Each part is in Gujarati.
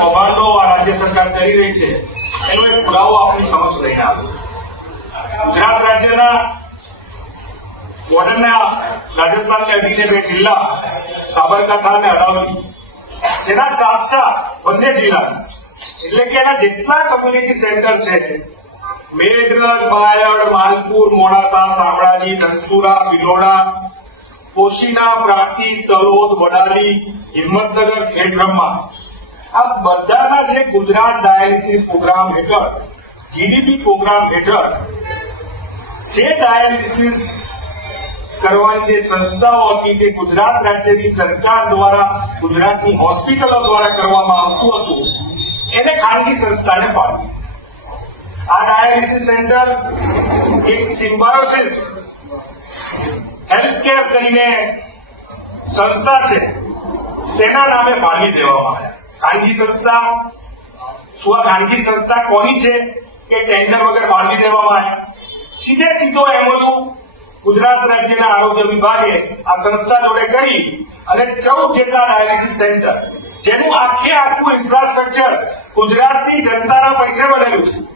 કૌભાંડો આ રાજ્ય સરકાર કરી રહી છે, એનો એક પુરાવો આપણી સમક્ષ લઈને આવ્યો ગુજરાત રાજ્યના બોર્ડરના રાજસ્થાનને અડીને બે જિલ્લા સાબરકાંઠા અને અરાવલી જેના સાતસા બંને જિલ્લા એટલે કે એના જેટલા કમ્યુનિટી સેન્ટર છે, મેઘરજ, બાયડ, માલપુર, મોડાસા શામળાજી ધનસુરા, ફિલોડા કોશીના પ્રાંતિ, તલોદ, વડાલી, હિંમતનગર ખેડબ્રહ્મા આ બધાના જે ગુજરાત ડાયાલિસિસ પ્રોગ્રામ હેઠળ જીડીપી પ્રોગ્રામ હેઠળ, જે ડાયાલિસિસ કરવાની જે સંસ્થાઓ હતી, જે ગુજરાત રાજ્યની સરકાર દ્વારા, ગુજરાતની હોસ્પિટલો દ્વારા કરવામાં આવતું હતું, એને ખાનગી સંસ્થાને ફાળવી. આ ડાયાલિસિસ સેન્ટર એક સિમ્બાયોસિસ હેલ્થ કેર કરીને સંસ્થા છે, તેના નામે ફાળવી દેવામાં આવ્યા. ખાનગી સંસ્થા, શું આ ખાનગી સંસ્થા કોની છે કે ટેન્ડર વગર ફાળવી દેવામાં આવે? સીધે સીધો એમઓયુ ગુજરાત રાજ્યના આરોગ્ય વિભાગે આ સંસ્થા જોડે કરી અને ચૌદ જેટલા ડાયાલિસિસ સેન્ટર જેનું આખે આખું ઇન્ફ્રાસ્ટ્રક્ચર ગુજરાતની જનતાના પૈસે બનેલું છે.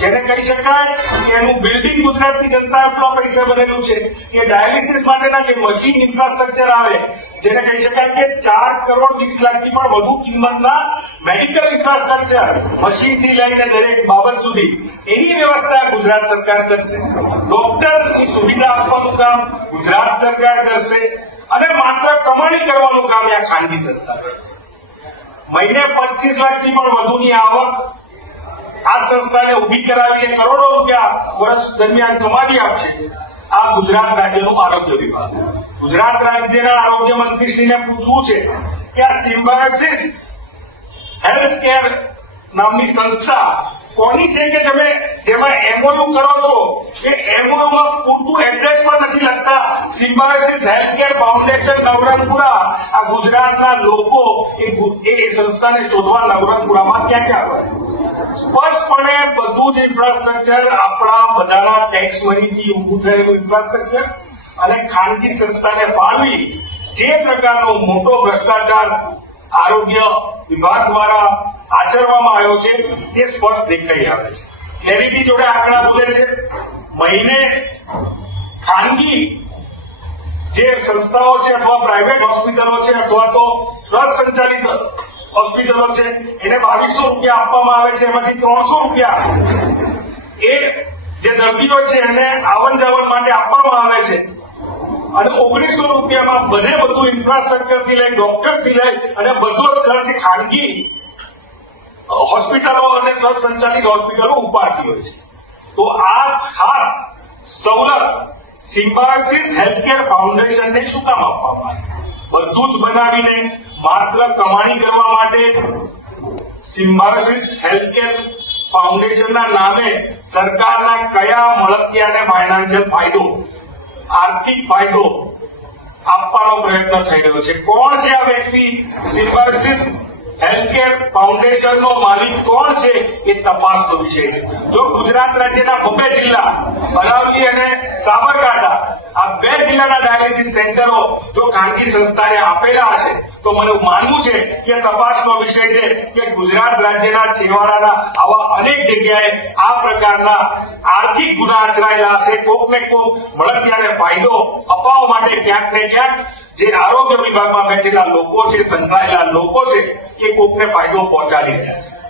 જેને કહી શકાય કે એનું બિલ્ડિંગ ગુજરાતની જનતા એટલા પૈસે બનેલું છે. કે ડાયાલિસિસ માટેના જે મશીન ઇન્ફ્રાસ્ટ્રક્ચર આવે, જેને કહી શકાય કે ચાર કરોડ વીસ લાખથી પણ વધુ કિંમતના મેડિકલ ઇન્ફ્રાસ્ટ્રક્ચર મશીનથી લઈને દરેક બાબત સુધી, એની વ્યવસ્થા ગુજરાત સરકાર કરશે. ડોક્ટરની સુવિધા આપવાનું કામ ગુજરાત સરકાર કરશે અને માત્ર કમાણી કરવાનું કામ આ ખાનગી સંસ્થા કરશે. મહિને પચીસ લાખથી પણ વધુની આવક આ સંસ્થાને ઊભી કરાવીને કરોડો રૂપિયા વર્ષ દરમિયાન કમાવી આપશે આ ગુજરાત રાજ્યનું આરોગ્ય વિભાગ. ગુજરાત રાજ્યના આરોગ્ય મંત્રીશ્રીને પૂછવું છે કે આ સિમ્બાયોસિસ હેલ્થ કેર નામની સંસ્થા કોની છે કે તમે જેમાં એમઓયુ કરો છો? એ એમઓયુમાં પૂરતું એડ્રેસ પણ નથી લખતા. Symbiosis health care foundation Navrangpura. આ ગુજરાતના લોકો એ સંસ્થાને શોધવા નવરંગપુરામાં ક્યાં ક્યાં હોય સ્પષ્ટપણે બધું જ ઇન્ફ્રાસ્ટ્રક્ચર આપણા બધાના ટેક્સ મનીથી ઊભું થયેલું ઇન્ફ્રાસ્ટ્રક્ચર અને ખાનગી સંસ્થાને ફાળવી જે પ્રકારનો મોટો ભ્રષ્ટાચાર આરોગ્ય વિભાગ દ્વારા આચરવામાં આવ્યો છે, તે સ્પષ્ટ દેખાઈ આવે છે. ક્લેરિટી જોડે આંકડા બોલે છે. મહિને ખાનગી જે સંસ્થાઓ છે અથવા પ્રાઇવેટ હોસ્પિટલો છે અથવા તો ટ્રસ્ટ સંચાલિત હોસ્પિટલો છે. એને બાવીસો રૂપિયા આપવામાં આવે છે. એમાંથી ત્રણસો રૂપિયા એ જે દર્દીઓ છે એને આવન જાવન માટે આપવામાં આવે છે. અને ઓગણીસો રૂપિયામાં બધે બધું ઇન્ફ્રાસ્ટ્રક્ચરથી લઈ ડોક્ટરથી લઈ અને બધું જ ખર્ચ ખાનગી હોસ્પિટલો અને ટ્રસ્ટ સંચાલિત હોસ્પિટલો ઉપાડતી હોય છે. તો આ ખાસ સવલત સિમ્બાયોસિસ હેલ્થકેર ફાઉન્ડેશનને શું કામ આપવામાં આવી? બધું જ બનાવીને માત્ર કમાણી કરવા માટે સિમ્બાયોસિસ હેલ્થકેર ફાઉન્ડેશનના નામે સરકારના કયા મળતિયાને ફાઇનાન્શિયલ ફાયદો, આર્થિક ફાયદો આપવાનો પ્રયત્ન થઈ રહ્યો છે? કોણ છે આ વ્યક્તિ? સિમ્બાયોસિસ હેલ્થકેર ફાઉન્ડેશનનો માલિક કોણ છે એ તપાસનો વિષય છે. જો ગુજરાત રાજ્યના બબે જિલ્લા અરાવલી અને સાબરકાંઠા આ બે જિલ્લાના ડાયાલિસિસ સેન્ટરો જો ખાનગી સંસ્થાને આપેલા હશે, તો મને માનવું છે કે તપાસનો વિષય છે કે ગુજરાત રાજ્યના છેવાડાના આવા અનેક જગ્યાએ આ પ્રકારના આર્થિક ગુના આચરાયેલા હશે. કોક ને કોક મળતિયાને ફાયદો અપાવવા માટે ક્યાંક ને ક્યાંક જે આરોગ્ય વિભાગમાં બેઠેલા લોકો છે, સંકળાયેલા લોકો છે, એ કોકને ફાયદો પહોંચાડી રહ્યા છે.